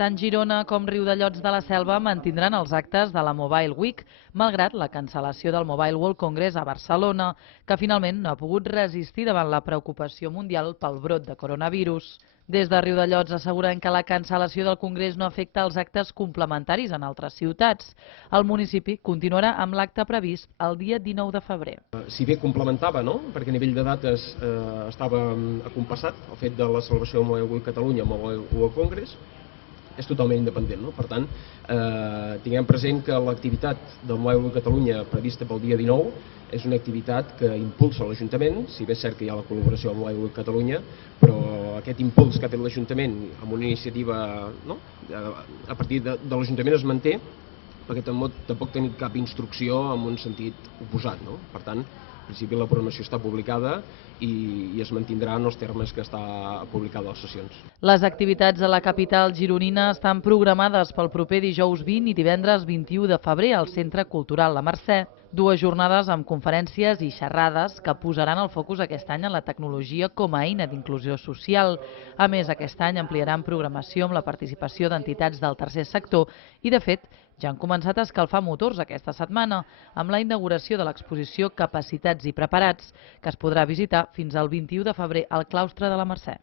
Tant Girona com Riudellots de la Selva mantindran els actes de la Mobile Week, malgrat la cancel·lació del Mobile World Congress a Barcelona, que finalment no ha pogut resistir davant la preocupació mundial pel brot de coronavirus. Des de Riudellots asseguren que la cancel·lació del Congrés no afecta els actes complementaris en altres ciutats. El municipi continuarà amb l'acte previst el dia 19 de febrer. Si bé complementava, no? Perquè a nivell de dates estava acompassat el fet de la celebració del Mobile World Catalunya amb el Mobile World Congress, és totalment independent, no? Per tant, tinguem present que l'activitat del Mobile World Catalunya prevista pel dia 19 és una activitat que impulsa l'Ajuntament, si bé és cert que hi ha la col·laboració amb Mobile World Catalunya, però aquest impuls que ha fet l'Ajuntament amb una iniciativa, no? A partir de l'Ajuntament es manté, perquè tampoc tenim cap instrucció en un sentit oposat, no? Per tant, en principi la programació està publicada i es mantindrà en els termes que està publicada a les sessions. Les activitats a la capital gironina estan programades pel proper dijous 20 i divendres 21 de febrer al Centre Cultural La Mercè. Dues jornades amb conferències i xerrades que posaran el focus aquest any en la tecnologia com a eina d'inclusió social. A més, aquest any ampliaran programació amb la participació d'entitats del tercer sector i, de fet, ja han començat a escalfar motors aquesta setmana amb la inauguració de l'exposició Capacitats i Preparats, que es podrà visitar fins al 21 de febrer al claustre de la Mercè.